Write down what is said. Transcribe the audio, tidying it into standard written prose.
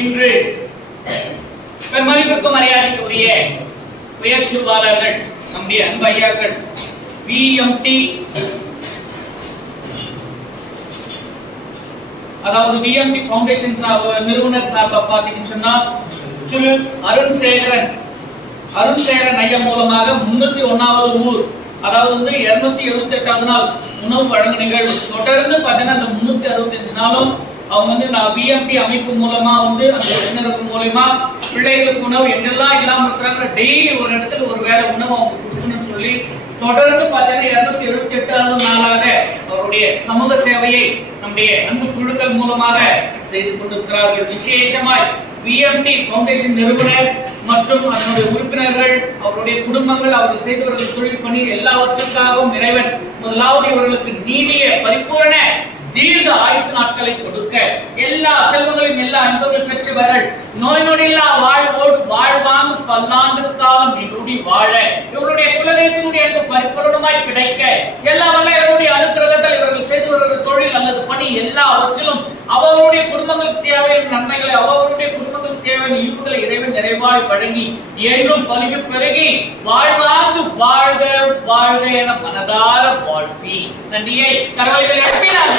இன்று பெருமதிப்புக்கும் மரியாதைக்குரிய உயர் சுகாதாரர்கள் நம்முடைய அன்பு ஐயாக்கள் விஎம்டி அதாவது விஎம்டி ஃபவுண்டேஷன் நிறுவனர் சார்பா பாத்தீங்கன்னு சொன்னா திரு அருண்சேகரன் ஐயா மூலமாக 301வது ஊர் அதாவது 278வது நாள் உணவு வழங்கும் நிகழ்வு தொடர்ந்து பார்த்தீங்கன்னா அந்த 365 நாளும் அவங்க நான் பிஎம்டி அமைப்பு மூலமா அந்த உறுப்பினர்கள் மூலமா பிள்ளைகளுக்கு உணவு எங்கெல்லாம் இல்லாம இருக்கிறாங்க டெய்லி ஒரு இடத்துல ஒரு வேளை உணவு அவங்க கொடுக்கணும்னு சொல்லி தொடர்ந்து பார்த்தீங்கன்னா 278வது நாளாக அவருடைய சமூக சேவையை நம்முடைய அன்பு குழுக்கள் மூலமாக செய்து கொண்டிருக்கிறார்கள். விசேஷமாய் விஎம்டி ஃபவுண்டேஷன் நிறுவனர் மற்றும் அதனுடைய உறுப்பினர்கள் அவருடைய குடும்பங்கள் அவர்கள் செய்து வரும் தொழில் பணி எல்லாவற்றுக்காகவும் இறைவன் முதலாவது இவர்களுக்கு நீடிய பரிபூரண தீர்க்க ஆயுசு நாட்களை கொடுக்க எல்லா செல்வங்களையும் எல்லா அன்புகளும் பெற்றவர்கள் நோய் நொடியில்லா வாழ்வோடு வாழ்வாங்கு பல்லாண்டு காலம் நீடூடி வாழ இவருடைய குலதெய்வத்தினுடைய அன்பு பரிபூரணமாய் கிடைக்க எல்லா வல்ல இவருடைய அனுகிரகத்தால் இவர்கள் செய்து வருகிற தொழில் அல்லது பணி எல்லாவற்றிலும் அவருடைய குடும்பங்களுக்கு தேவையான நன்மைகளை அவருடைய குடும்பங்களுக்கு தேவையான ஈவுகளை இறைவன் நிறைவாய் வழங்கி என்றும் பலிவு பெருகி வாழ்வாங்கு வாழ்க வாழ்க என மனதார வாழ்த்தி நன்றியை கரவழிகள் எழுப்பி நான்